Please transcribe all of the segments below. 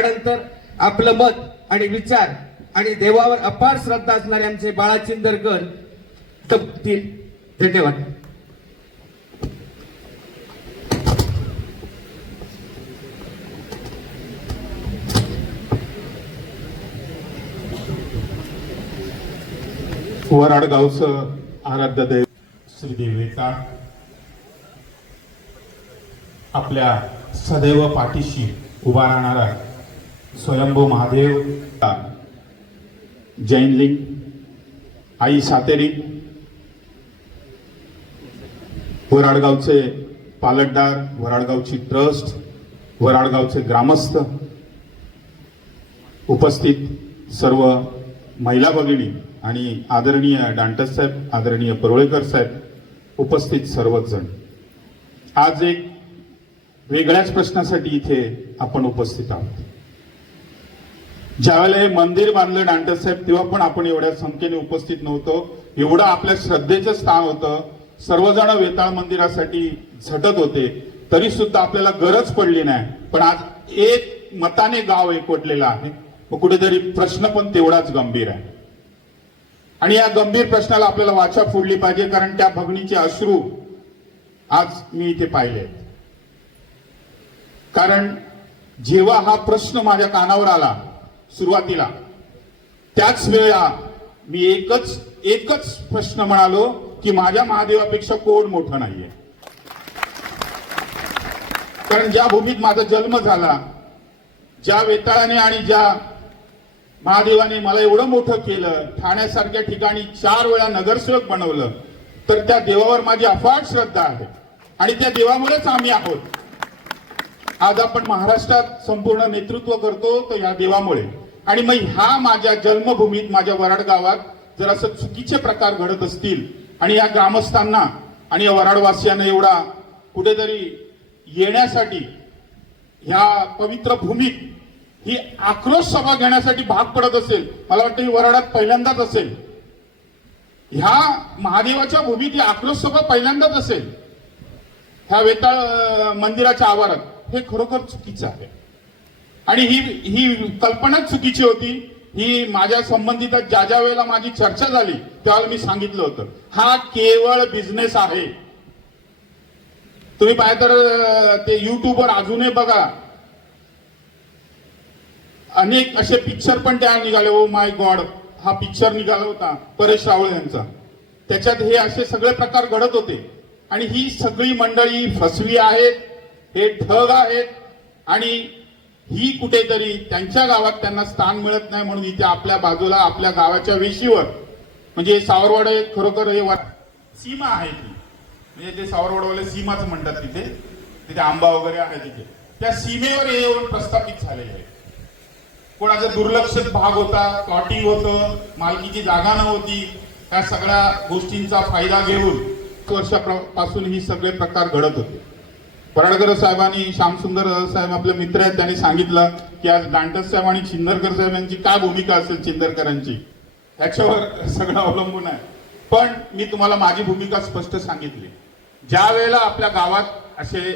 त्यानंतर आपलं मत आणि विचार आणि देवावर अपार श्रद्धा असणारे आमचे बाळा चिंदरकर तपतील. धन्यवाद. वराड गावचं आराध्य दैव श्री देवेचा आपल्या सदैव पाठीशी उभा राहणारा स्वयंभू महादेव जैनलिंग आई सातेरी, वराडगावचे पालटदार, वराडगावची ट्रस्ट, वराडगावचे ग्रामस्थ, उपस्थित सर्व महिला भगिनी आणि आदरणीय डांटस साहेब, आदरणीय परोळेकर साहेब, उपस्थित सर्वच जण, आज एक वेगळ्याच प्रश्नासाठी इथे आपण उपस्थित आहोत. ज्यावेळेला हे मंदिर बांधलं डांटस साहेब, तेव्हा पण आपण एवढ्या संख्येने उपस्थित नव्हतो. एवढं आपल्या श्रद्धेचं स्थान होतं. सर्वजण वेताळ मंदिरासाठी झटत होते, तरी सुद्धा आपल्याला गरज पडली नाही. पण आज एक मताने गाव एकवटलेलं आहे. मग कुठेतरी प्रश्न पण तेवढाच गंभीर आहे आणि या गंभीर प्रश्नाला आपल्याला वाचा फोडली पाहिजे, कारण त्या भगिनीचे अश्रू आज मी इथे पाहिले. कारण जेव्हा हा प्रश्न माझ्या कानावर आला सुरुवातीला, त्याच वेळा मी एकच प्रश्न म्हणालो की माझ्या महादेवापेक्षा कोण मोठं नाहीये. कारण ज्या भूमीत माझा जन्म झाला, ज्या वेताळाने आणि ज्या महादेवाने मला एवढं मोठं केलं, ठाण्यासारख्या ठिकाणी 4 वेळा नगरसेवक बनवलं, तर त्या देवावर माझी अफाट श्रद्धा आहे आणि त्या देवामुळेच आम्ही आहोत. आज आपण महाराष्ट्रात संपूर्ण नेतृत्व करतो तर या देवामुळे. आणि मग ह्या माझ्या जन्मभूमीत, माझ्या वराड गावात जर असं चुकीचे प्रकार घडत असतील आणि या ग्रामस्थांना आणि या वराडवासियांना एवढा कुठेतरी येण्यासाठी ह्या पवित्र भूमीत ही आक्रोश सभा घेण्यासाठी भाग पडत असेल, मला वाटतं ही वराडात पहिल्यांदाच असेल. ह्या महादेवाच्या भूमीत ही आक्रोश सभा पहिल्यांदाच असेल ह्या वेताळ मंदिराच्या आवारात. हे खरोखर चुकीचं आहे आणि ही कल्पना चुकीची होती. ही माझ्या संबंधित ज्या वेळेला माझी चर्चा झाली त्यावेळेला मी सांगितलं होतं, हा केवळ बिझनेस आहे. तुम्ही पाहिजे तर ते युट्यूबवर अजूनही बघा, अनेक असे पिक्चर पण त्या निघाले. ओ माय गॉड हा पिक्चर निघाला होता परेश रावळ यांचा, त्याच्यात हे असे सगळे प्रकार घडत होते. आणि ही सगळी मंडळी फसवी आहेत, हे ठग आहेत आणि ही कुठेतरी त्यांच्या गावात त्यांना स्थान मिळत नाही म्हणून इथे आपल्या बाजूला आपल्या गावाच्या वेशीवर, म्हणजे सावरवाड खरोखर हे सीमा आहे ती, म्हणजे ते सावरवाडवाले सीमाच म्हणतात. तिथे आंबा वगैरे आहे तिथे, त्या सीमेवर येऊन प्रस्थापित झालेले आहे. कोणाचा दुर्लक्षित भाग होता, प्लॉटिंग होतं, मालकीची जागा नव्हती, त्या सगळ्या गोष्टींचा फायदा घेऊन वर्षापासून ही सगळे प्रकार घडत होते. पराडकर साहेबांनी, श्यामसुंदर साहेब आपले मित्र आहेत, त्यांनी सांगितलं की आज डांटस साहेब आणि चिंदरकर साहेब यांची काय भूमिका असेल चिंदरकरांची, ह्याच्यावर सगळं अवलंबून आहे. पण मी तुम्हाला माझी भूमिका स्पष्ट सांगितली. ज्या वेळेला आपल्या गावात असे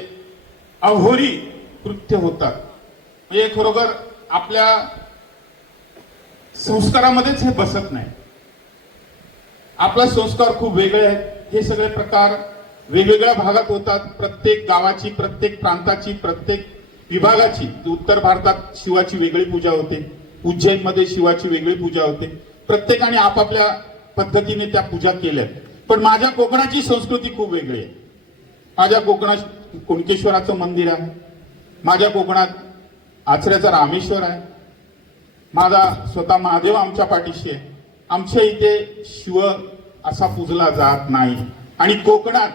अघोरी कृत्य होतात, म्हणजे खरोखर आपल्या संस्कारामध्येच हे बसत नाही. आपला संस्कार खूप वेगळे आहेत. हे सगळे प्रकार वेगवेगळ्या भागात होतात. प्रत्येक गावाची, प्रत्येक प्रांताची, प्रत्येक विभागाची, उत्तर भारतात शिवाची वेगळी पूजा होते, उज्जैनमध्ये शिवाची वेगळी पूजा होते. प्रत्येकाने आपापल्या पद्धतीने त्या पूजा केल्या. पण माझ्या कोकणाची संस्कृती खूप वेगळी आहे. माझ्या कोकणात कुणकेश्वराचं मंदिर आहे, माझ्या कोकणात आचऱ्याचा रामेश्वर आहे, माझा स्वतः महादेव आमच्या पाठीशी आहे. आमच्या इथे शिव असा पूजला जात नाही आणि कोकणात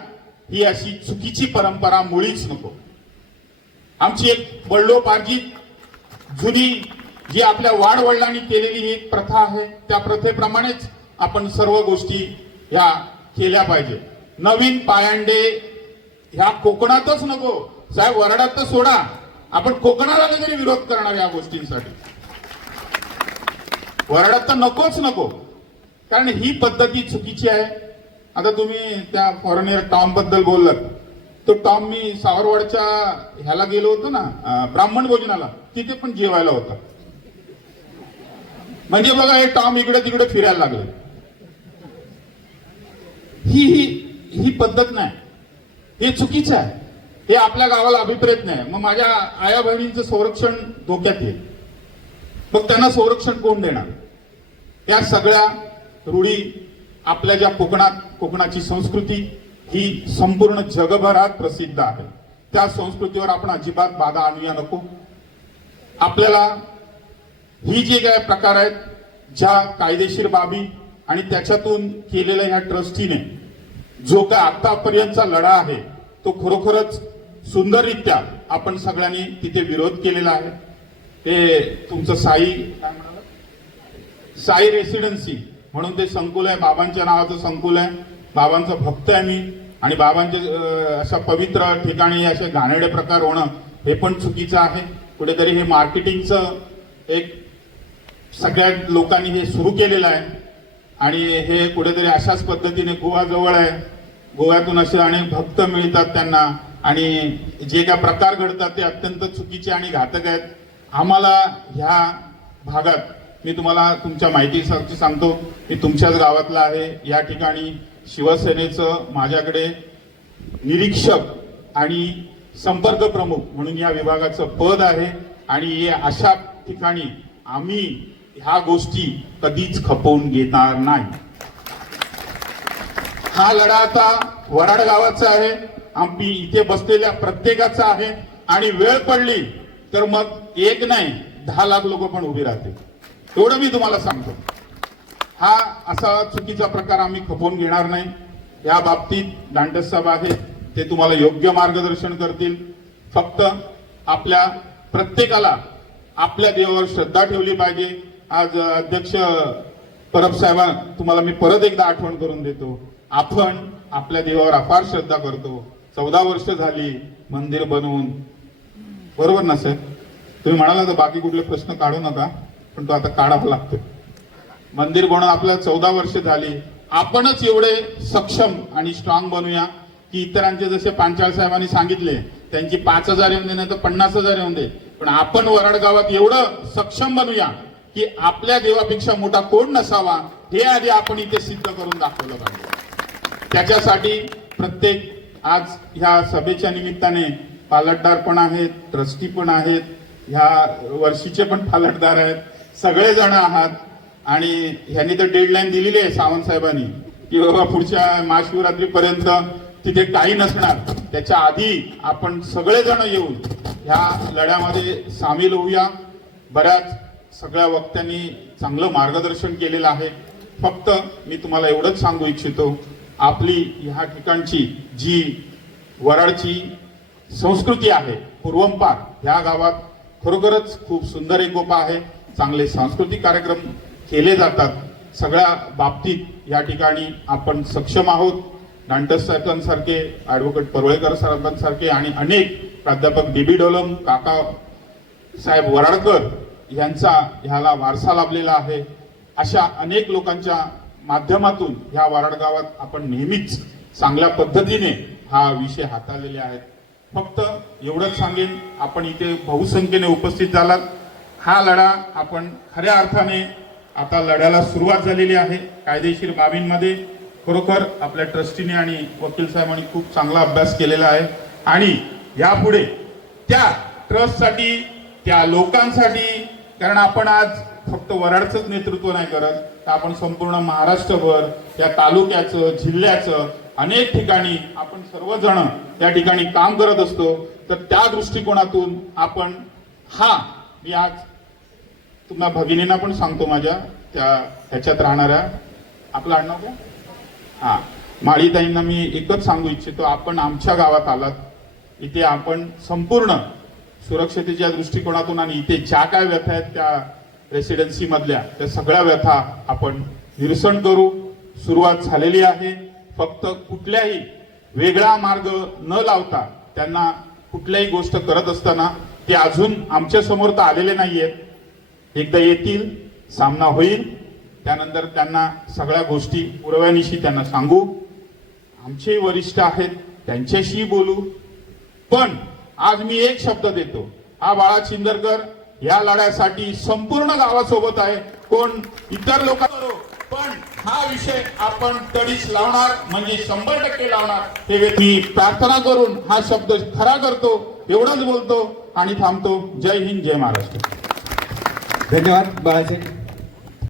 ही अशी चुकीची परंपरा मुळीच नको. आमची एक वडिलोपार्जित जुनी जी आपल्या वाडवडिलांनी केलेली ही एक प्रथा आहे, त्या प्रथेप्रमाणेच आपण सर्व गोष्टी ह्या केल्या पाहिजे. नवीन पायंडे ह्या कोकणातच नको साहेब, वराडात तर सोडा, आपण कोकणाला तरी विरोध करणार या गोष्टींसाठी. वराडात तर नकोच नको, कारण ही पद्धती चुकीची आहे. आता तुम्ही त्या फॉरेनर टॉम बद्दल बोललात, तो टॉम मी सावरवाडच्या ह्याला गेलो होतो ना, ब्राह्मण भोजनाला, तिथे पण जेवायला होता. म्हणजे बघा, हे टॉम इकडे तिकडे फिरायला लागले. ही ही ही पद्धत नाही, हे चुकीचं आहे. हे आपल्या गावाला अभिप्रेत नाही. मग माझ्या आया बहिणींचं संरक्षण धोक्यात येईल. मग त्यांना संरक्षण कोण देणार? या सगळ्या रूढी आपल्या ज्या कोकणाची संस्कृती ही संपूर्ण जगभरात प्रसिद्ध आहे. त्या संस्कृतीवर आपण अजिबात बाधा आणूया नको. आपल्याला ही जे काय प्रकार आहेत, ज्या कायदेशीर बाबी आणि त्याच्यातून केलेल्या ह्या ट्रस्टीने जो काय आतापर्यंतचा लढा आहे, तो खरोखरच सुंदररित्या आपण सगळ्यांनी तिथे विरोध केलेला आहे. ते तुमचं साई रेसिडेन्सी म्हणून ते संकुल आहे, बाबांच्या नावाचं संकुल आहे. बाबांचा भक्त आहे मी, आणि बाबांचे अशा पवित्र ठिकाणी असे घाणेरडे प्रकार होणं हे पण चुकीचं आहे. कुठेतरी हे मार्केटिंगचं एक सगळ्या लोकांनी हे सुरू केलेलं आहे, आणि हे कुठेतरी अशाच पद्धतीने गोवा आहे, गोव्यातून असे अनेक भक्त मिळतात त्यांना, आणि जे काय प्रकार घडतात ते अत्यंत चुकीचे आणि घातक आहेत. आम्हाला ह्या भागात, मी तुम्हाला तुमच्या माहितीसाठी सांगतो, मी तुमच्याच गावातला आहे. या ठिकाणी शिवसेनेचं माझ्याकडे निरीक्षक आणि संपर्क प्रमुख म्हणून या विभागाचं पद आहे, आणि अशा ठिकाणी आम्ही ह्या गोष्टी कधीच खपवून घेणार नाही. हा लढा आता वराड गावाचा आहे, आम्ही इथे बसलेल्या प्रत्येकाचा आहे, आणि वेळ पडली तर मग 1 नाही 10 लाख लोक पण उभी राहतील, एवढं मी तुम्हाला सांगतो. हा असा चुकीचा प्रकार आम्ही खपवून घेणार नाही. या बाबतीत दांडस साहेब आहेत, ते तुम्हाला योग्य मार्गदर्शन करतील. फक्त आपल्या प्रत्येकाला आपल्या देवावर श्रद्धा ठेवली पाहिजे. आज अध्यक्ष परब साहेब, तुम्हाला मी परत एकदा आठवण करून देतो, आपण आपल्या देवावर अपार श्रद्धा करतो. 14 वर्ष झाली मंदिर बनवून, बरोबर ना सर? तुम्ही म्हणाला तर बाकी कुठले प्रश्न काढू नका, पण तो आता काढावा लागतो. मंदिर बनवून आपल्याला 14 वर्ष झाली. आपणच एवढे सक्षम आणि स्ट्रॉंग बनूया की इतरांचे जसे पांचाळ साहेबांनी सांगितले, त्यांची 5,000 येऊन दे नाही तर 50,000 येऊन दे, पण आपण वराड गावात एवढं सक्षम बनूया की आपल्या देवापेक्षा मोठा कोण नसावा, हे आधी आपण इथे सिद्ध करून दाखवलं पाहिजे. त्याच्यासाठी प्रत्येक आज ह्या सभेच्या निमित्ताने पालटदार पण आहेत, ट्रस्टी पण आहेत, ह्या वर्षीचे पण पालटदार आहेत, सगळेजण आहात. आणि ह्यांनी तर डेडलाईन दिलेली आहे सावंत साहेबांनी की बाबा पुढच्या महाशिवरात्रीपर्यंत तिथे काही नसणार, त्याच्या आधी आपण सगळेजण येऊन ह्या लढ्यामध्ये सामील होऊया. बऱ्याच सगळ्या वक्त्यांनी चांगलं मार्गदर्शन केलेलं आहे. फक्त मी तुम्हाला एवढंच सांगू इच्छितो, आपली ह्या ठिकाणची जी वराडची संस्कृती आहे, पूर्वंपार ह्या गावात खरोखरच खूप सुंदर एकोपा आहे. चांगले सांस्कृतिक कार्यक्रम केले जातात. सगळ्या बाबतीत या ठिकाणी आपण सक्षम आहोत. दांडस साहेबांसारखे, ऍडव्होकेट परुळेकर साहेबांसारखे आणि अनेक प्राध्यापक DB डोलम, काका साहेब वराडकर यांचा ह्याला वारसा लाभलेला आहे. अशा अनेक लोकांच्या माध्यमातून ह्या वराड गावात आपण नेहमीच चांगल्या पद्धतीने हा विषय हाताळलेले आहेत. फक्त एवढंच सांगेन, आपण इथे बहुसंख्येने उपस्थित झालात. हा लढा आपण खऱ्या अर्थाने आता लढ्याला सुरुवात झालेली आहे. कायदेशीर बाबींमध्ये खरोखर आपल्या ट्रस्टीने आणि वकील साहेबांनी खूप चांगला अभ्यास केलेला आहे, आणि यापुढे त्या ट्रस्टसाठी, त्या लोकांसाठी, कारण आपण आज फक्त वराडचंच नेतृत्व नाही करत, तर आपण संपूर्ण महाराष्ट्रभर, त्या तालुक्याचं, जिल्ह्याचं अनेक ठिकाणी आपण सर्वजण त्या ठिकाणी काम करत असतो. तर त्या दृष्टिकोनातून आपण मी आज तुम्हाला भगिनींना पण सांगतो, माझ्या त्या ह्याच्यात राहणाऱ्या, आपलं आडनाव काय? माळीताईंना मी एकच सांगू इच्छितो, आपण आमच्या गावात आलात, इथे आपण संपूर्ण सुरक्षतेच्या दृष्टिकोनातून आणि इथे ज्या काय व्यथा आहेत त्या रेसिडेन्सी मधल्या, त्या सगळ्या व्यथा आपण निरसन करू. सुरुवात झालेली आहे. फक्त कुठल्याही वेगळा मार्ग न लावता त्यांना कुठल्याही गोष्ट करत असताना ते अजून आमच्या समोर तर आलेले नाहीयेत. एकदा येतील, सामना होईल, त्यानंतर त्यांना सगळ्या गोष्टी पुरव्यानिशी त्यांना सांगू. आमचे वरिष्ठ आहेत, त्यांच्याशी बोलू. पण आज मी एक शब्द देतो, हा बाळा चिंदरकर या लढ्यासाठी संपूर्ण गावासोबत आहे. कोण इतर लोक करो, पण हा विषय आपण तडीच लावणार, म्हणजे 100% लावणार. हे मी प्रार्थना करून हा शब्द खरा करतो, एवढंच बोलतो आणि थांबतो. जय हिंद, जय महाराष्ट्र. धन्यवाद बाळासाहेब.